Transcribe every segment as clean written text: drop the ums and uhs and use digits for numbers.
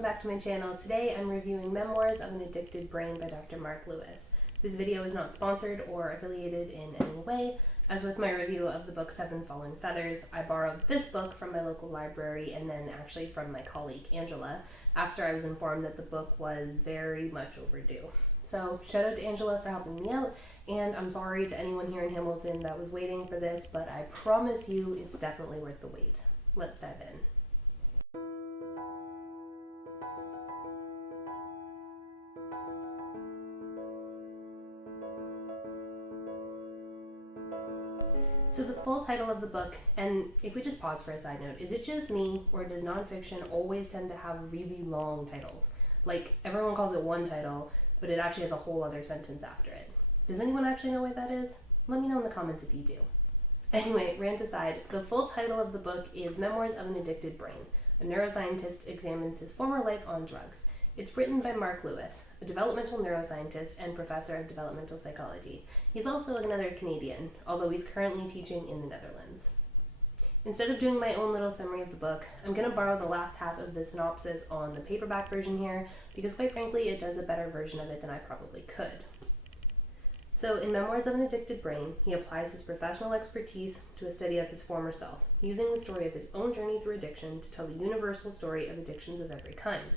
welcome back to my channel. Today I'm reviewing Memoirs of an Addicted Brain by Dr. Marc Lewis. This video is not sponsored or affiliated in any way. As with my review of the book Seven Fallen Feathers, I borrowed this book from my local library and then actually from my colleague Angela after I was informed that the book was very much overdue. So shout out to Angela for helping me out, and I'm sorry to anyone here in Hamilton that was waiting for this, but I promise you it's definitely worth the wait. Let's dive in. So the full title of the book, and if we just pause for a side note, is it just me, or does nonfiction always tend to have really long titles? Like, everyone calls it one title, but it actually has a whole other sentence after it. Does anyone actually know why that is? Let me know in the comments if you do. Anyway, rant aside, the full title of the book is Memoirs of an Addicted Brain. A neuroscientist examines his former life on drugs. It's written by Marc Lewis, a developmental neuroscientist and professor of developmental psychology. He's also another Canadian, although he's currently teaching in the Netherlands. Instead of doing my own little summary of the book, I'm going to borrow the last half of the synopsis on the paperback version here, because quite frankly, it does a better version of it than I probably could. So in Memoirs of an Addicted Brain, he applies his professional expertise to a study of his former self, using the story of his own journey through addiction to tell the universal story of addictions of every kind.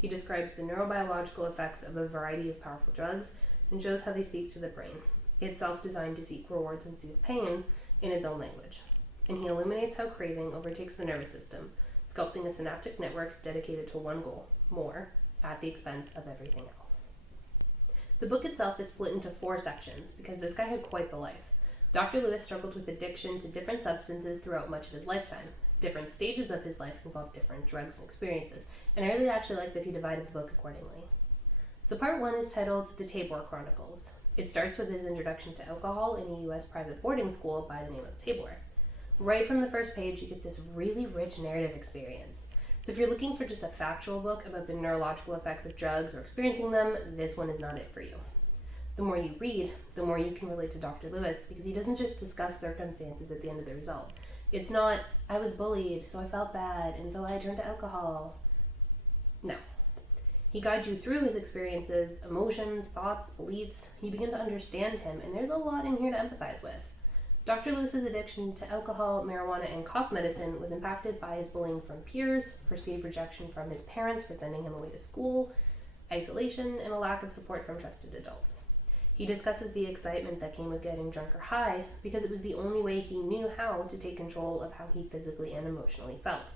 He describes the neurobiological effects of a variety of powerful drugs and shows how they speak to the brain, itself designed to seek rewards and soothe pain in its own language. And he illuminates how craving overtakes the nervous system, sculpting a synaptic network dedicated to one goal, more, at the expense of everything else. The book itself is split into 4 sections because this guy had quite the life. Dr. Lewis struggled with addiction to different substances throughout much of his lifetime. Different stages of his life involved different drugs and experiences, and I really actually like that he divided the book accordingly. So part 1 is titled The Tabor Chronicles. It starts with his introduction to alcohol in a U.S. private boarding school by the name of Tabor. Right from the first page, you get this really rich narrative experience. So if you're looking for just a factual book about the neurological effects of drugs or experiencing them, this one is not it for you. The more you read, the more you can relate to Dr. Lewis, because he doesn't just discuss circumstances at the end of the result. It's not, I was bullied, so I felt bad, and so I turned to alcohol. No. He guides you through his experiences, emotions, thoughts, beliefs. You begin to understand him, and there's a lot in here to empathize with. Dr. Lewis's addiction to alcohol, marijuana, and cough medicine was impacted by his bullying from peers, perceived rejection from his parents for sending him away to school, isolation, and a lack of support from trusted adults. He discusses the excitement that came with getting drunk or high because it was the only way he knew how to take control of how he physically and emotionally felt.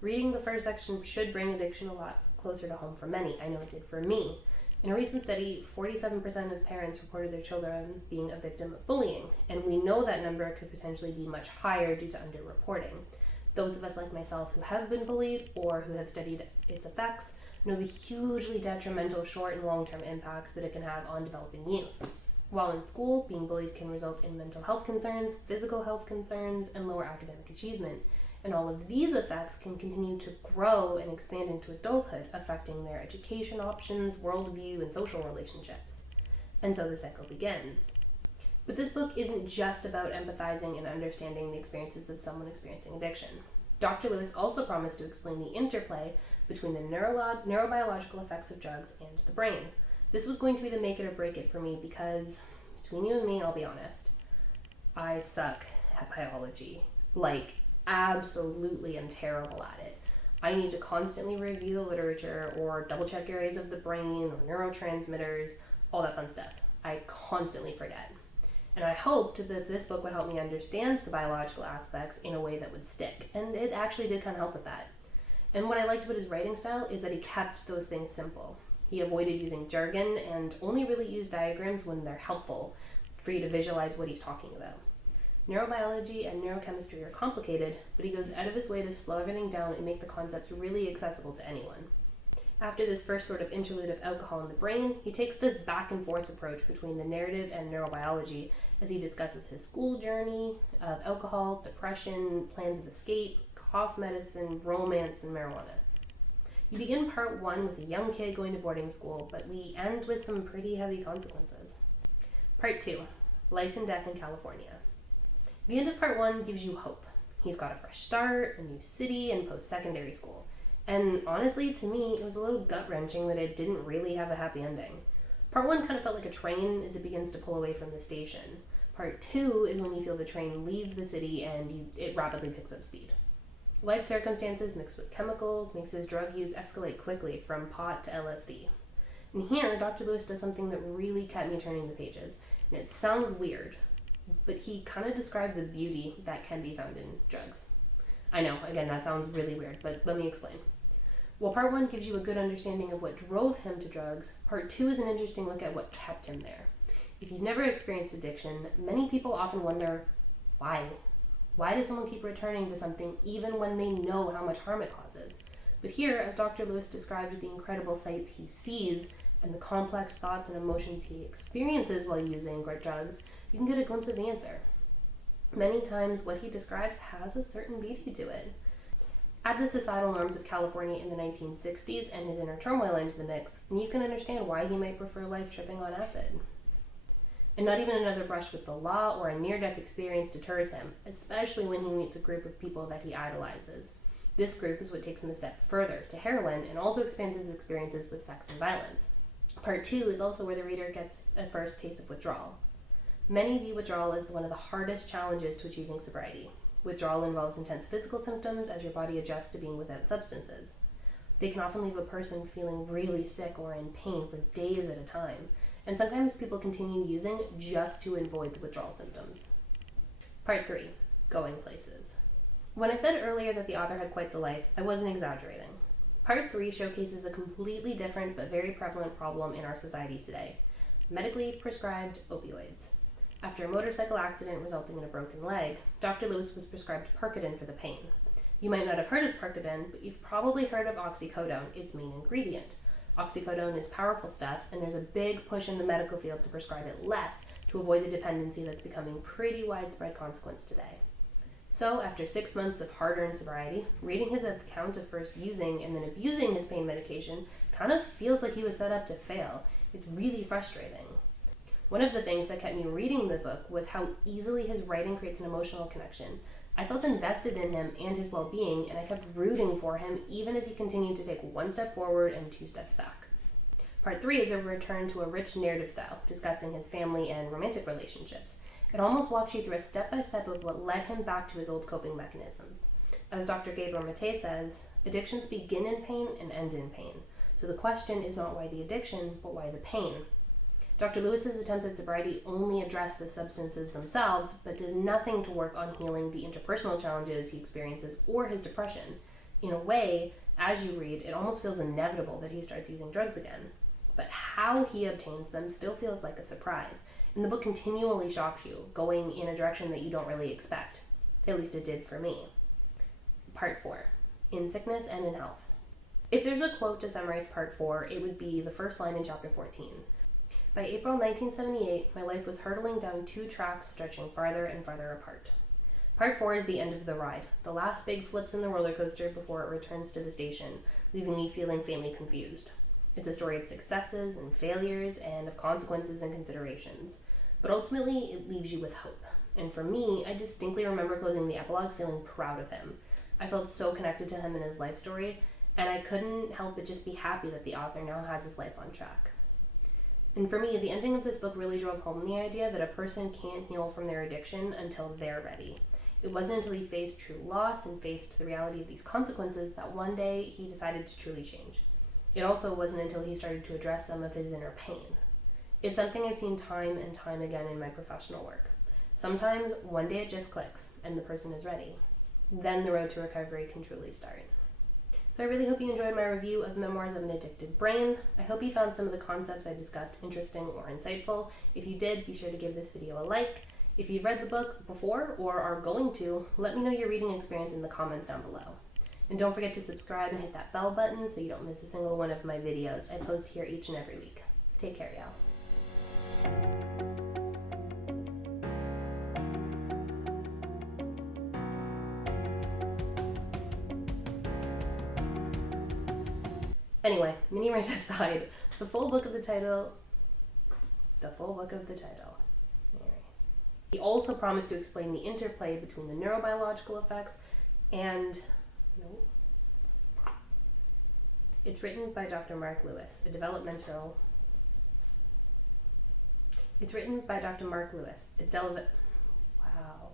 Reading the first section should bring addiction a lot closer to home for many. I know it did for me. In a recent study, 47% of parents reported their children being a victim of bullying, and we know that number could potentially be much higher due to underreporting. Those of us like myself who have been bullied or who have studied its effects know the hugely detrimental short and long-term impacts that it can have on developing youth. While in school, being bullied can result in mental health concerns, physical health concerns, and lower academic achievement. And all of these effects can continue to grow and expand into adulthood, affecting their education options, worldview, and social relationships. And so the cycle begins. But this book isn't just about empathizing and understanding the experiences of someone experiencing addiction. Dr. Lewis also promised to explain the interplay between the neurobiological effects of drugs and the brain. This was going to be the make it or break it for me because, between you and me, I'll be honest, I suck at biology. Like, absolutely am terrible at it. I need to constantly review the literature or double check areas of the brain or neurotransmitters, all that fun stuff. I constantly forget. And I hoped that this book would help me understand the biological aspects in a way that would stick. And it actually did kind of help with that. And what I liked about his writing style is that he kept those things simple. He avoided using jargon and only really used diagrams when they're helpful for you to visualize what he's talking about. Neurobiology and neurochemistry are complicated, but he goes out of his way to slow everything down and make the concepts really accessible to anyone. After this first sort of interlude of alcohol in the brain, he takes this back and forth approach between the narrative and neurobiology as he discusses his school journey of alcohol, depression, plans of escape, cough medicine, romance, and marijuana. You begin part 1 with a young kid going to boarding school, but we end with some pretty heavy consequences. Part 2, Life and Death in California. The end of part 1 gives you hope. He's got a fresh start, a new city, and post-secondary school. And honestly, to me, it was a little gut-wrenching that it didn't really have a happy ending. Part 1 kind of felt like a train as it begins to pull away from the station. Part 2 is when you feel the train leave the city and it rapidly picks up speed. Life circumstances mixed with chemicals makes his drug use escalate quickly from pot to LSD. And here, Dr. Lewis does something that really kept me turning the pages. And it sounds weird, but he kind of described the beauty that can be found in drugs. I know, again, that sounds really weird, but let me explain. While part 1 gives you a good understanding of what drove him to drugs, part 2 is an interesting look at what kept him there. If you've never experienced addiction, many people often wonder, why? Why does someone keep returning to something even when they know how much harm it causes? But here, as Dr. Lewis described the incredible sights he sees and the complex thoughts and emotions he experiences while using drugs, you can get a glimpse of the answer. Many times, what he describes has a certain beauty to it. Add the societal norms of California in the 1960s and his inner turmoil into the mix, and you can understand why he might prefer life tripping on acid. And not even another brush with the law or a near-death experience deters him, especially when he meets a group of people that he idolizes. This group is what takes him a step further to heroin and also expands his experiences with sex and violence. Part 2 is also where the reader gets a first taste of withdrawal. Many view withdrawal as one of the hardest challenges to achieving sobriety. Withdrawal involves intense physical symptoms as your body adjusts to being without substances. They can often leave a person feeling really sick or in pain for days at a time, and sometimes people continue using just to avoid the withdrawal symptoms. Part 3, going places. When I said earlier that the author had quite the life, I wasn't exaggerating. Part 3 showcases a completely different but very prevalent problem in our society today: medically prescribed opioids. After a motorcycle accident resulting in a broken leg, Dr. Lewis was prescribed Percodan for the pain. You might not have heard of Percodan, but you've probably heard of oxycodone, its main ingredient. Oxycodone is powerful stuff, and there's a big push in the medical field to prescribe it less to avoid the dependency that's becoming pretty widespread consequence today. So, after 6 months of hard-earned sobriety, reading his account of first using and then abusing his pain medication kind of feels like he was set up to fail. It's really frustrating. One of the things that kept me reading the book was how easily his writing creates an emotional connection. I felt invested in him and his well-being, and I kept rooting for him even as he continued to take 1 step forward and 2 steps back. Part 3 is a return to a rich narrative style, discussing his family and romantic relationships. It almost walks you through a step-by-step of what led him back to his old coping mechanisms. As Dr. Gabor Mate says, addictions begin in pain and end in pain. So the question is not why the addiction, but why the pain. Dr. Lewis's attempts at sobriety only address the substances themselves, but does nothing to work on healing the interpersonal challenges he experiences or his depression. In a way, as you read, it almost feels inevitable that he starts using drugs again. But how he obtains them still feels like a surprise, and the book continually shocks you, going in a direction that you don't really expect. At least it did for me. Part 4. In Sickness and in Health. If there's a quote to summarize Part 4, it would be the first line in Chapter 14. By April 1978, my life was hurtling down 2 tracks stretching farther and farther apart. Part 4 is the end of the ride, the last big flips in the roller coaster before it returns to the station, leaving me feeling faintly confused. It's a story of successes and failures and of consequences and considerations. But ultimately, it leaves you with hope. And for me, I distinctly remember closing the epilogue feeling proud of him. I felt so connected to him and his life story, and I couldn't help but just be happy that the author now has his life on track. And for me, the ending of this book really drove home the idea that a person can't heal from their addiction until they're ready. It wasn't until he faced true loss and faced the reality of these consequences that one day he decided to truly change. It also wasn't until he started to address some of his inner pain. It's something I've seen time and time again in my professional work. Sometimes one day it just clicks and the person is ready. Then the road to recovery can truly start. So I really hope you enjoyed my review of Memoirs of an Addicted Brain. I hope you found some of the concepts I discussed interesting or insightful. If you did, be sure to give this video a like. If you've read the book before or are going to, let me know your reading experience in the comments down below. And don't forget to subscribe and hit that bell button so you don't miss a single one of my videos. I post here each and every week. Take care, y'all. Anyway, mini rant aside, the full book of the title. Alright. He also promised to explain the interplay between the neurobiological effects and It's written by Dr. Marc Lewis, a developmental. It's written by Dr. Marc Lewis, wow.